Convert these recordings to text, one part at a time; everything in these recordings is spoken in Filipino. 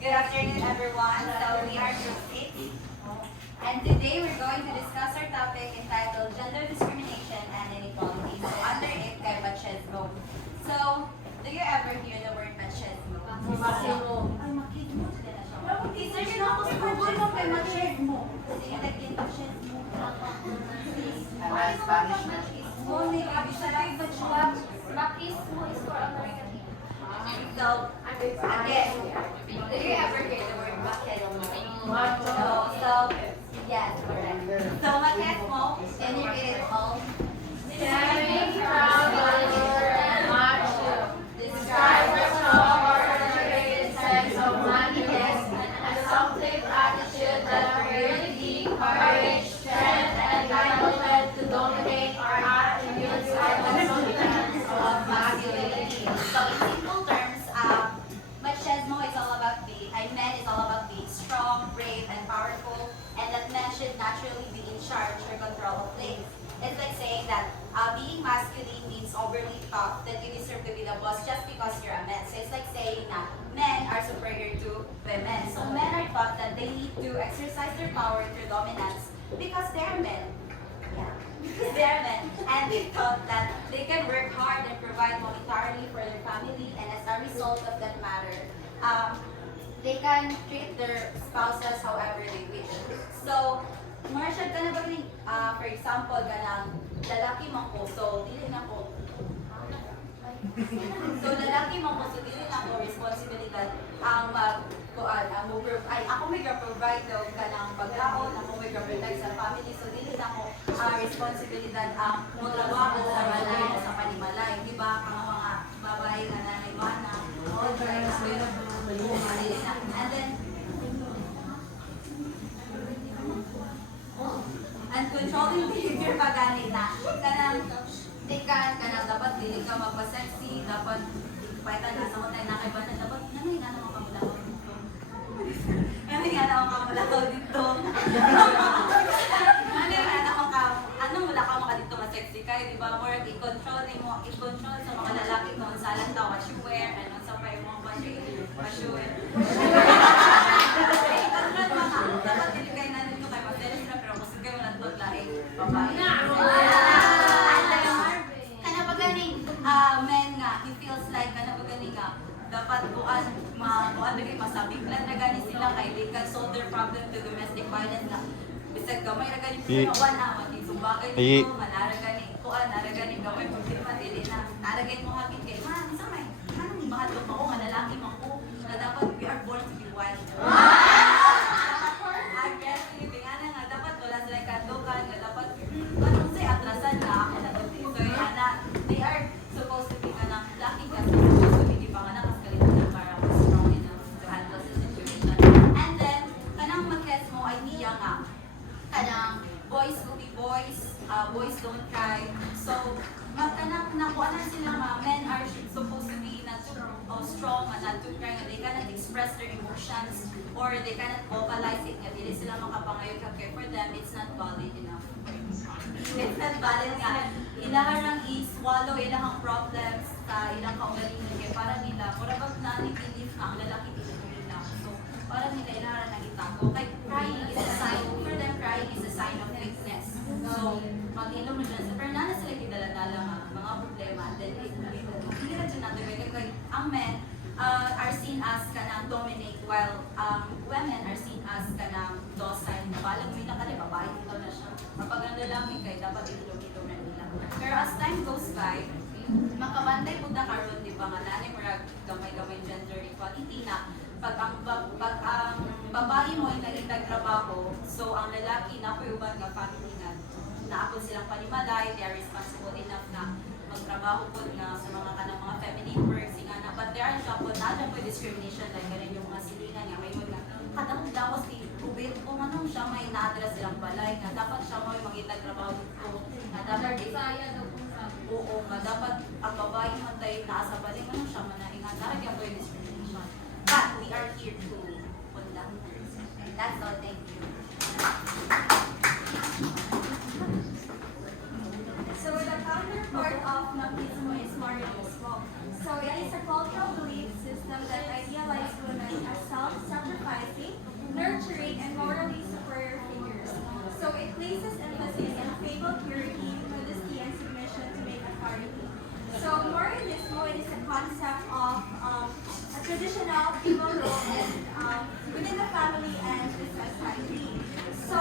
Good afternoon, everyone. So we are group 6, and today we're going to discuss our topic entitled Gender Discrimination and Inequality. So under it, kay machismo. So, do you ever hear the word machismo? Machismo. Ay, machismo. Sila na siya. Research na ako sa Google mo kay machismo. Sige, naging machismo. Spanish na. Machismo, may gabi siya lang sa Machismo is for American. So, again, do you ever hear the word machismo? Macho. No, so, yes, correct. So, machismo, can you read it all? Standing proud and macho. Describe Describe the strong or orchestrated sense of manliness and assumptive attitude that virility, courage, strength, and entitlement to dominate are attributes or constituents of masculinity. So, in simple terms, machismo is all about men is all about being strong, brave, and powerful, and that men should naturally be in charge or control of things. It's like saying that being masculine means overly thought that you deserve to be the boss just because you're a man. So it's like saying that men are superior to women. So men are taught that they need to exercise their power through dominance because they're men. Yeah, because they're men. And they thought that they can work hard and provide monetarily for their family, and as a result of that matter, they can treat their spouses however they wish. So, Marshall, ka na ba rin, for example, ganang lalaki man ko, so dili na ko. So, lalaki man ko, so dili na ko responsibilidad ang ako may provide daw ganang pagkaon, ako may provide sa family, so dili na ko responsibilidad ang magtrabaho sa balay o sa panimalay, di ba? Ang mga babae nga nanay mana, all guys, and then, and controlling behavior pagani na kanang kanang dapat dili ka magpa-sexy, dapat paitan na sa mga tayo nakaibanan, dapat nanay nga naman kamulakaw dito. Nanay nga naman kamulakaw dito. Nanay nga naman anong mula ka maka dito ma-sexy kayo, di ba? More i-control sa mga lalaki kung saan lang what you wear, and sa pa yung mga pa-shoe. Dapat dili kayo nanin ko kayo mag-teles na, pero kung sige mo nandun lahi, babae. Kana pa ganing, men nga, he feels like, kana pa ganing nga, dapat kuan lagi masabiklan na gani sila kay they can solve their problem to domestic violence nga. Bisag gamay na gani pero one na, magigsumbagay dito, manara gani, kuan, nara gani, gamay problema, dili na, nara gani mo hapit kay, man, isa may, anong mahal ko nga lalaki man ko, na dapat we are born to be wild. Aggressive, nga na nga, dapat wala sila kandukan, nga dapat, anong say, atrasan na ako na doon. So, they are supposed to be kanang lucky kasi supposed to be di ba nga na, kasi kalimutan para mas strong enough to handle the situation. And then, kanang machismo ay niya nga, kanang boys will be boys, boys don't cry. So, kanang nakuha sila nga, men are supposed to be not too strong and not too cry, they cannot express their emotions or they cannot vocalize it, nga dili sila makapangayon kaya for them, it's not valid enough. It's not valid nga. Ilaharang i-swallow ilang problems sa ilang kaugalingan kaya para nila, mura bag na believe na ang lalaki dito nila. So, para nila ilaharang nang itago. Kaya crying is a sign, for them crying is a sign of weakness. So, mag-ilong na dyan. So, pero nana sila kidala-dala nga, mga problema, and then hindi na dyan natin. Kaya ang men are seen as kanang dominate, while women are seen as kanang docile. Balang may nakali, babae dito na siya. Kapag ang lalaki kayo, dapat ilong-ilong na nila. Pero as time goes by, makabantay po na karon, di ba nga, nanay marag gamay-gamay gender equality na pag ang babae mo ay naging trabaho, so ang lalaki na uban nga family nga naapod silang panimalay, they are responsible enough na magtrabaho po nga sa mga kanang mga feminine works nga na, but there are job po na po discrimination like ganun yung mga silingan nga may mga kadang dawas si ubit kung anong siya may naadra silang balay nga dapat siya may magitag trabaho dito nga dapat Saya daw kung sabi. oo nga dapat ang babae man tayo nasa balay anong siya manaingan naragyan po yung discrimination, but we are here to conduct and that's all. Thank you. So the counterpart of machismo is moralismo. So it is a cultural belief system that idealizes women as self family and the society. So,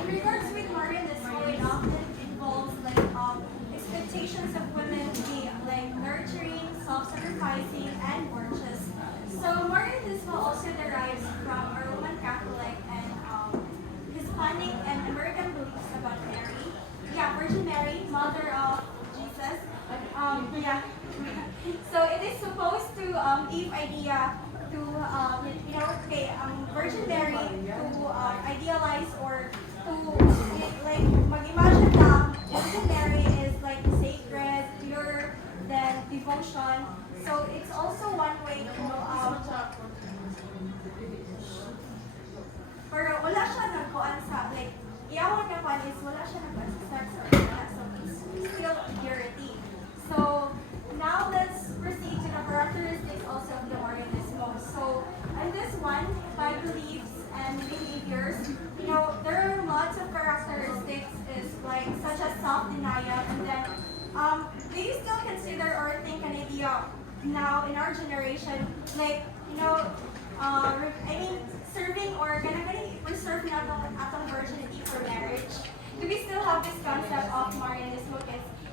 in regards with Marianismo, it often involves like expectations of women to be like nurturing, self-sacrificing, and virtuous. So, Marianismo also derives from our Roman Catholic and Hispanic and American beliefs about Mary. Yeah, Virgin Mary, Mother of Jesus. Yeah. So it is supposed to give idea to Virgin Mary to idealize or to like mag-imagine na Virgin Mary is like sacred, pure, then devotion. So it's also one way to pero wala siya nagkuan sa like iyawan na kuan is wala siya nagkuan sa sex or wala, so it's still purity. So now let's proceed to the characteristics also of the Marianismo. So in this one, by beliefs and behaviors, there are lots of characteristics is like such as self-denial, and then do you still consider or think an idea now in our generation like serving or gonna preserve atong virginity for marriage? Do we still have this concept of Marianismo?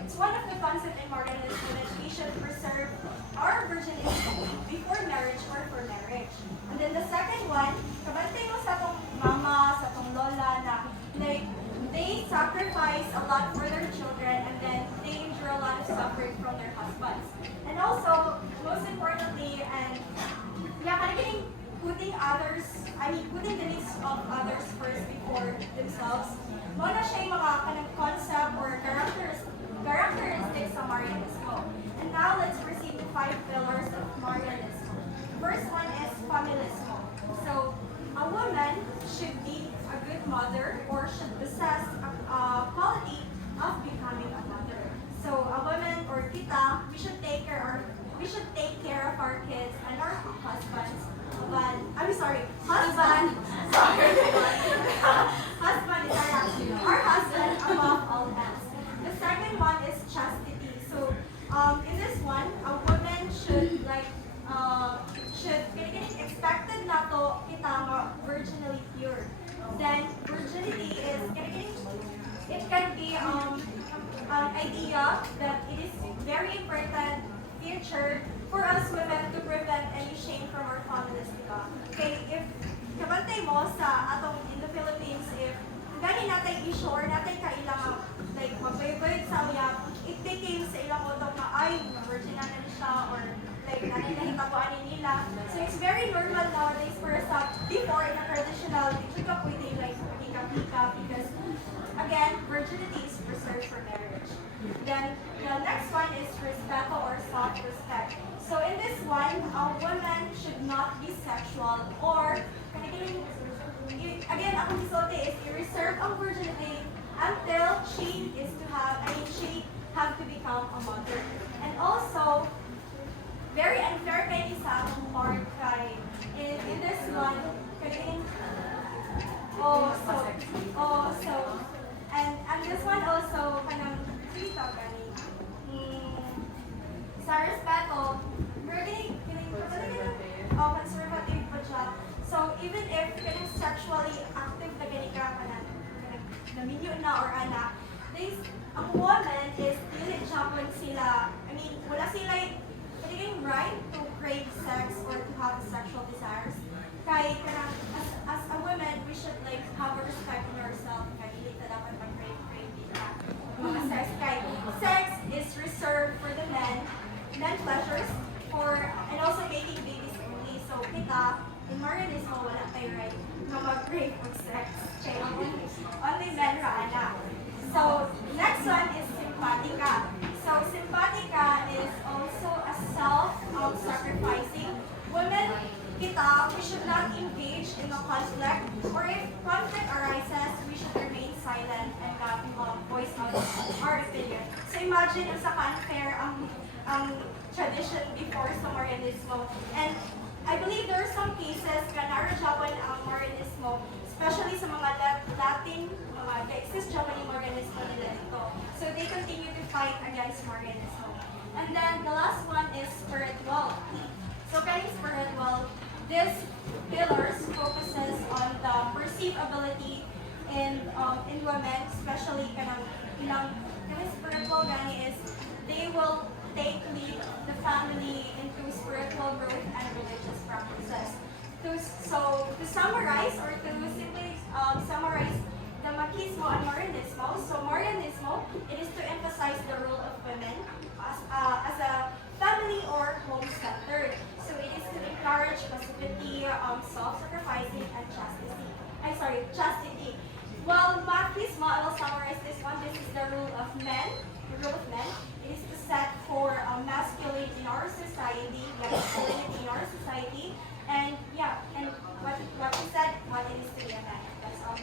It's one of the concepts in Marianismo that we should preserve our virginity before marriage or for marriage. And then the second one, kabantay mo sa atong mama, sa atong lola na like they sacrifice a lot for their children and then they endure a lot of suffering from their husbands. And also, most importantly, and yeah, kind of putting the needs of others first before themselves. Muna siya yung mga kanang concept or characteristics of Marianismo. And now let's proceed to 5 pillars of Marianismo. First one is familismo. So a woman should be a good mother or should possess a quality of becoming a mother. So a woman or kita, we should take care of our kids and our husbands. Husband is our husband above all else. The second one is chastity. So in this one, a woman should expected na to kita virginally pure. Then virginity is it can be an idea that it is very important future for us women to prevent any shame from our families, diba? Okay, if kabantay mo sa atong in the Philippines, if gani natin issue or natin kailangan like magbaybayad sa uyab, it became sa ilang utong na ay virgin na siya or like natin nahitapuan nila. So it's very normal nowadays for us before in a traditional, hindi ka pwede like hika-hika because again, virginity is preserved for marriage. Then the next one is respeto or self-respect. So in this one, a woman should not be sexual or again, ang gisulti is i-reserve ang virginity until she have to become a mother. And also, very unfair kay isa ang part kay in this one, and this one also kanang sa respeto, very conservative pa siya. So even if kanang sexually active na gani ka kanang naminyo na or ana, ang woman is dili Japan sila, wala sila yung right to crave sex or to have sexual desires. Kay kanang as a woman, we should like have a respect in ourselves. Kay dili ta dapat mag-crave mga sex. Kay sex is reserved for the men pleasures and also making babies only. So kita in Marianismo wala tayo right na mag-crave of sex. Kay only men ra ana. So next one is simpatica. So simpatica is also a self-sacrificing. Women, we should not engage in a conflict, or if conflict arises, we should remain silent and not voice out our opinion. So imagine if sa unfair ang tradition before sa Marianismo. And I believe there are some cases kanara Japan ang Marianismo, especially sa mga Latin, mga exist Japan yung Marianismo nila dito. So they continue to fight against Marianismo. And then the last one is spiritual. So kaning spiritual, this pillars focuses ability in women, especially ilang spiritual gani is they will take lead the family into spiritual growth and religious practices. To summarize or to simply summarize the machismo and Marianismo. So Marianismo, it is to emphasize the role of women as a family or home-centered. So it is to encourage passivity, self-sacrificing, and chastity. While machismo, I will summarize this one. This is the rule of men. The rule of men. It is to set for masculine in our society, masculinity in our society, and yeah, and what you said, what it is to be a man. That's all.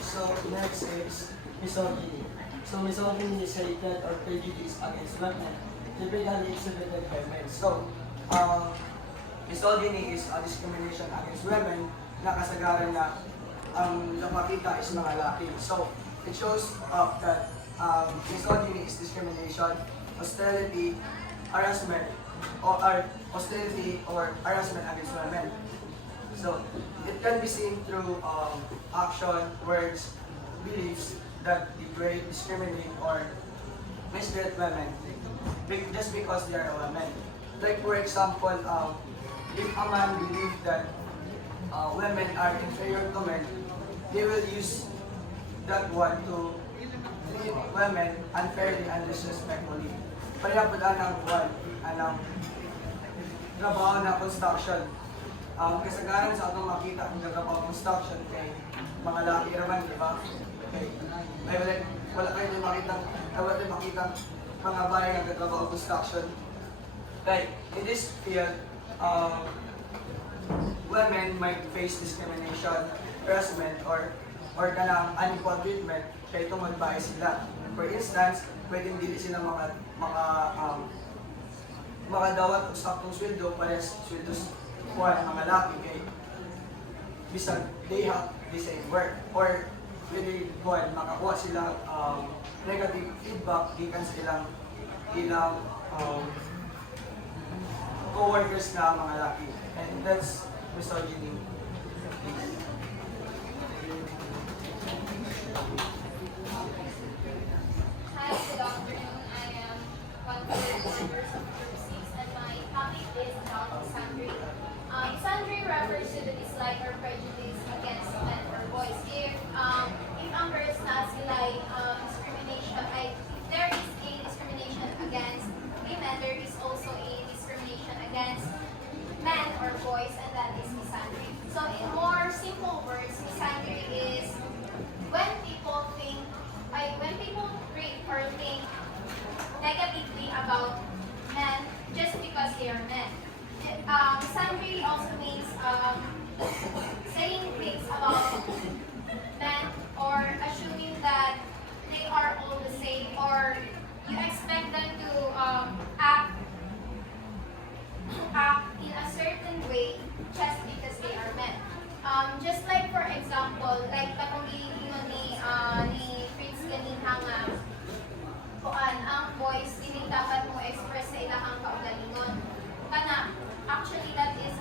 So next is misogyny. So misogyny is hatred or prejudice against women, typically exhibited by men. So misogyny is a discrimination against women na kasagaran na ang napakita is mga laki. So it shows up that misogyny is discrimination, hostility, harassment, or hostility or harassment against women. So it can be seen through action, words, beliefs that degrade, discriminate, or mistreat women just because they are women. Like for example, if a man believes that women are inferior to men, they will use that one to treat women unfairly and disrespectfully. Kaya po anang trabaho na construction. Kasagaran sa atong makita ang trabaho construction kay mga laki raman, di ba? Okay. Ay, wala kayo makita mga bahay ng trabaho construction. Okay, in this field, women might face discrimination, harassment, or kanang unequal treatment kaya itong magbahay sila. For instance, pwedeng dili sila mga dawat o saktong sweldo para sa sweldo kuha ng mga laki kay bisag they have the same work or pwede kuha makakuha sila negative feedback gikan sa ilang co-workers na mga laki, and that's misogyny. Hi, good afternoon. I am one of the members of Group 6 and my topic is about misandry. Misandry refers to the dislike or prejudice against men or boys. If ang girls na sila discrimination, if there is a discrimination against women, there is also a discrimination against men or boys, and that is misandry. So in more simple words, misandry is when people treat or think negatively about men just because they are men. Misandry also means saying things about men or assuming that they are all the same, or you expect them to act in a certain way just because they are men. Just like for example, like katong giingon ni Fritz ganinha nga kuan ang boys dili dapat mo express sa ilang kaugalingon. Kana actually that is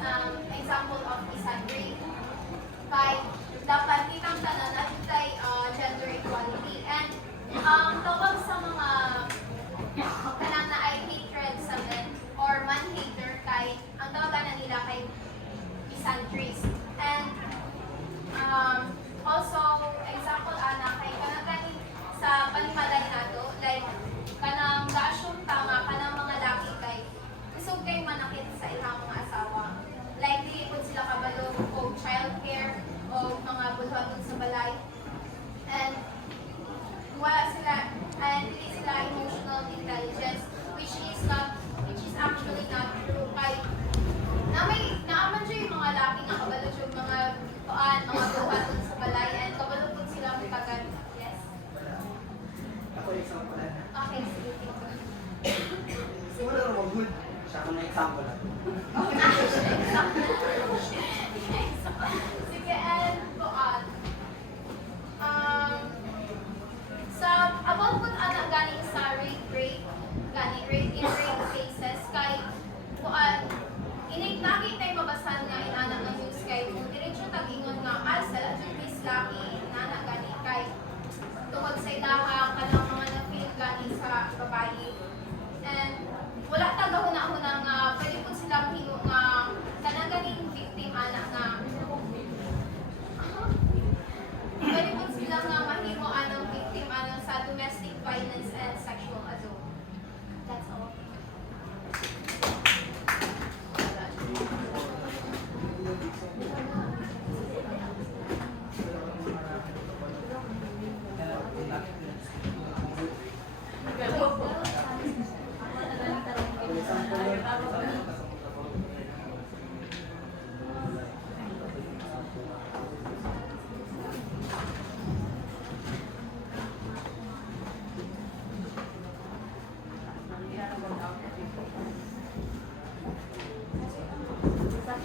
example of misandry. Kay dapat kitang tanan natay gender equality, and tawag sa mga kanang na ay hatred sa men or man hater kay ang tawagan na nila kay misandries. And also example ana kay kanang gani sa panimalay nato, like kanang ga-assume tama kanang mga laki kay kusog kay manakit sa ilang mga asawa, like dili pud sila kabalo og child care o mga bulhaton sa balay, and wala sila and dili sila emotional intelligence, which is actually not true. Kay naaman siya yung mga laki nga kabalo yung mga bulhaton sa balay, and kabalo pud sila mutagan. Yes. Ako example na. Okay, sige. Siguro na mag-good. Siya ako na example na. Sige, and kuan. Sa about kung ana ganing sa rape in rape cases kay kuan inig lagi tay mabasan nga inana nga news kay kung diretso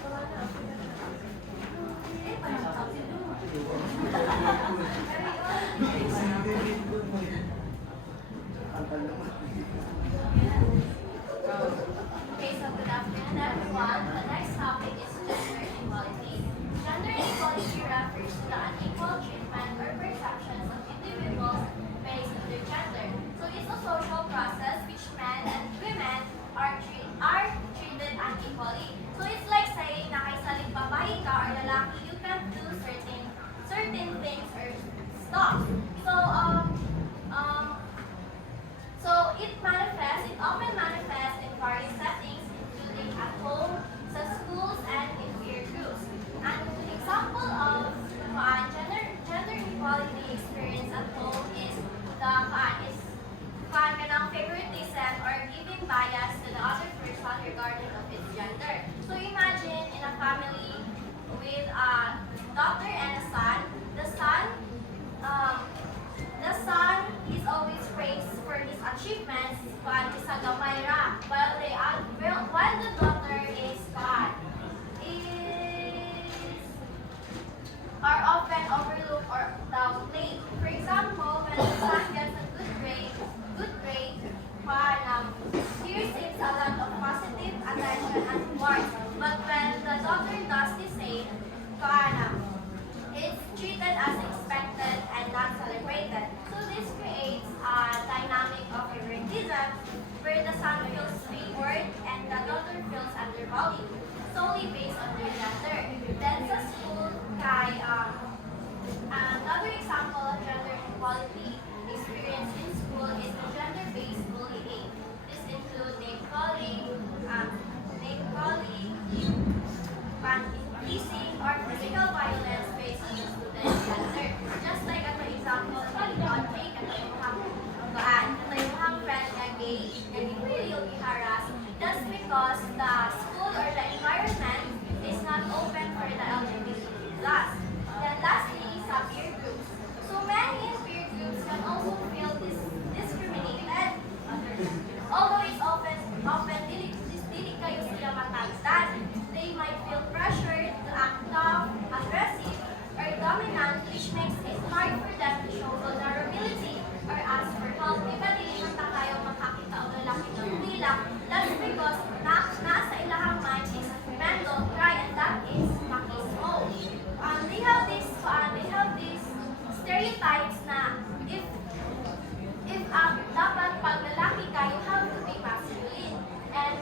Okay, so good afternoon everyone. The next topic is gender equality. Gender equality refers to the unequal treatment or perceptions of individuals based on their gender. So it's a social process which men and women are treated unequally. So it's like saying na kaysa babae ka or lalaki, you can do certain things or stuff. So it often manifests in various settings, including at home, sa schools, and in peer groups. An example of gender equality experience at home is kanang favoritism or giving bias to the other person regarding of its gender. So imagine in a family with a daughter and a son. The son is always praised for his achievements while is a gamay ra, while the daughter is are often overlooked or downplayed. For example, when the son gets a good grade, he receives a lot of positive attention and rewards. But when the daughter does the same, it's treated as expected and not celebrated. So this creates a dynamic of favoritism where the son feels favored and the daughter feels undervalued solely based on their gender. Then sa school, another example of gender inequality experience in school is the gender-based bullying. This includes name calling, teasing, or physical violence based on the student's gender. Just like an example, take katayuhang friend na gay, na yung i-harass. That's because the school or the environment is not open for the LGBT+. Then lastly, some peer groups. So many in peer groups can also feel discriminated. Although it's often dili kayo sila matagdan, they might feel pressured to act tough, aggressive, or dominant, which makes it hard for them to show vulnerability or ask for help. Diba dili man ta kayo makakita o lalaki ng nila? That's because nasa ilahang mind is men don't cry, and that is machismo. They have these stereotypes na if dapat pag lalaki ka, you have to be masculine. And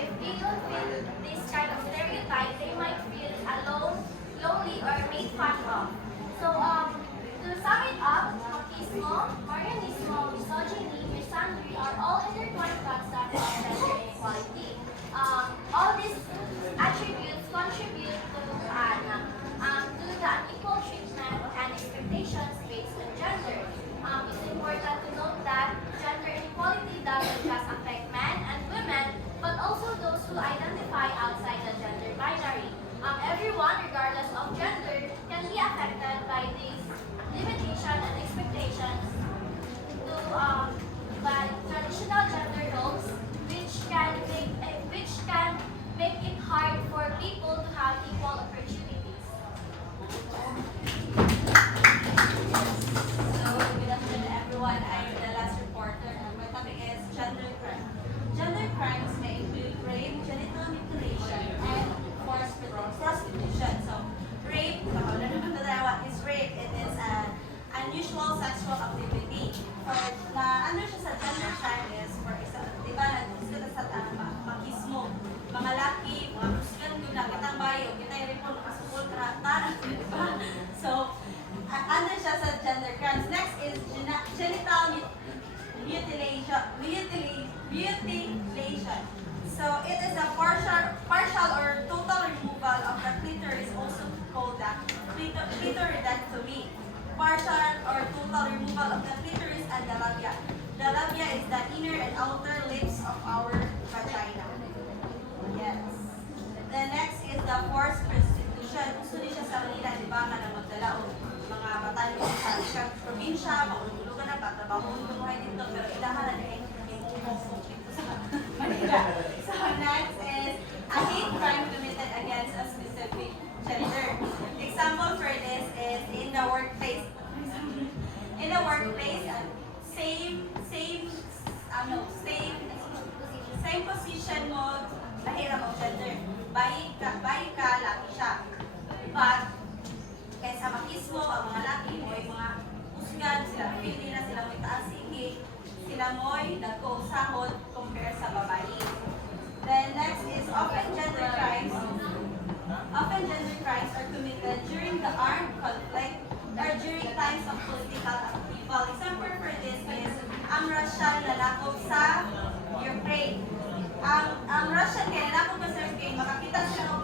if they don't feel this kind of stereotype, they might feel alone, lonely, or made fun of. So, to sum it up, machismo, Marianismo, misogyny, misandry are all intertwined concepts of gender inequality. All these attributes contribute to the unequal treatment and expectations based on gender. It's important to note that gender inequality doesn't just affect men and women, but also those who identify outside the gender binary. Everyone, regardless of gender, can be affected by these limitations and expectations by traditional gender roles, which can make it hard for people to have equal opportunities. So, good afternoon everyone. I'm the last reporter. My topic is gender crime. Gender crimes may include rape, genital mutilation, and forced prostitution. So, rape, is rape. It is an unusual sexual activity. Ano siya sa gender crime is, for example, di ba, nagkita sa machismo. Mga laki, mga kusgan ko na, kitang bayo, kita yung report, nakasukol ka na, di ba? So, ano siya sa gender crimes. Next is genital mutilation. So it is a partial or total removal of the clitoris, also called the clitoridectomy. Partial or total removal of the clitoris and the labia. The labia is the inner and outer lips of our vagina. Yes. The next is the forced prostitution. Gusto din siya sa Manila, di ba? Kanang magdala o mga batalyon sa isang probinsya, maululugan na, patrabaho ng buhay dito, pero ilahan na din yung umong dito sa Manila. So next is a hate crime committed against ka, laki siya. But, kaysa makismo ang mga laki mo, yung mga usgan, sila feel nila, sila mo'y taas sige, sila mo'y nagkausahod compare sa babae. Then next is often gender crimes. Often gender crimes are committed during the armed conflict or during times of political upheaval. Example for this is ang Russian lalakop sa Ukraine. Ang Russian kaya lalakop sa Ukraine, makakita sila ng